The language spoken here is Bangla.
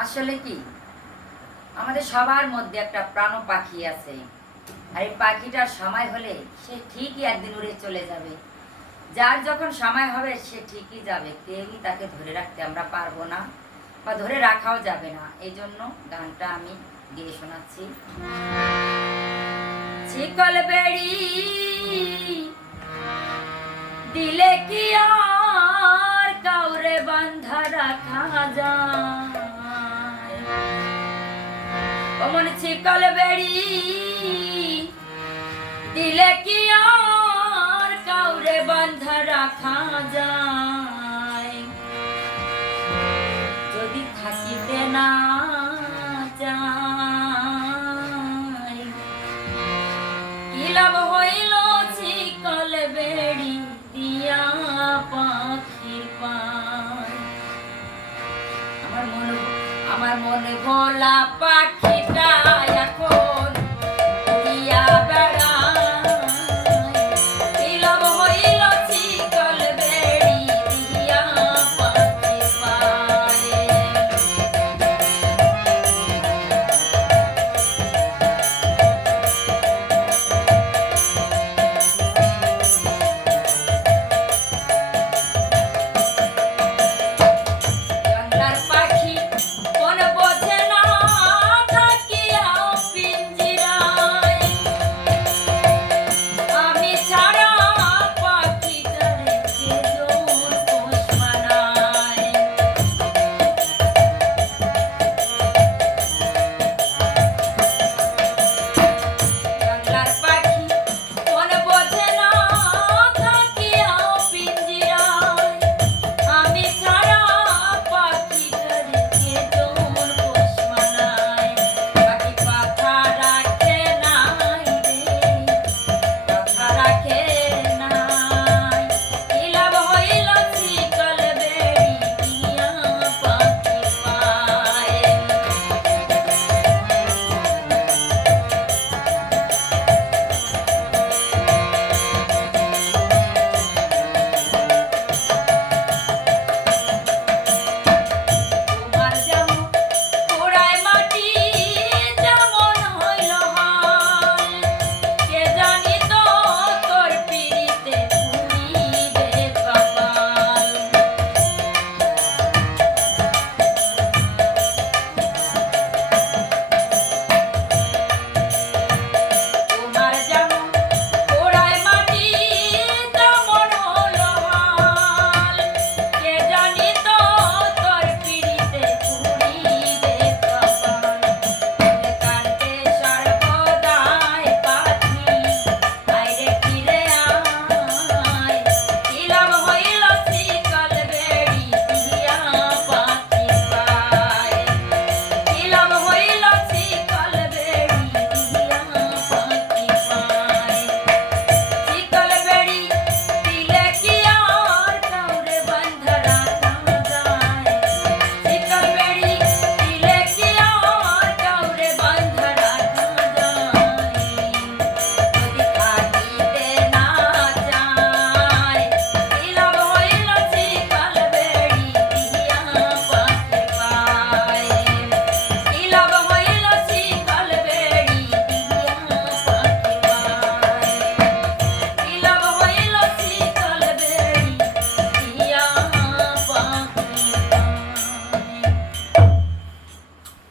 আসলে কি আমাদের সবার মধ্যে একটা প্রাণ পাখি আছে, আর এই পাখিটার সময় হলে সে ঠিকই একদিন উড়ে চলে যাবে। যার যখন সময় হবে সে ঠিকই যাবে, কেউই তাকে ধরে রাখতে আমরা পারবো না বা ধরে রাখাও যাবে না। এই জন্য গানটা আমি গিয়ে শোনাচ্ছি। শিকল বেড়ি দিলে কি আর কাউরে বান্ধা রাখা যায়? অমন শিকল বেড়ি দিলে কি আর কাউরে বান্ধা রাখা যায়? যদি থাকিতে না যায়, কি লাভ হইল শিকল বেড়ি দিয়া পাখির পায়? আমার মনে ভোলা পাখি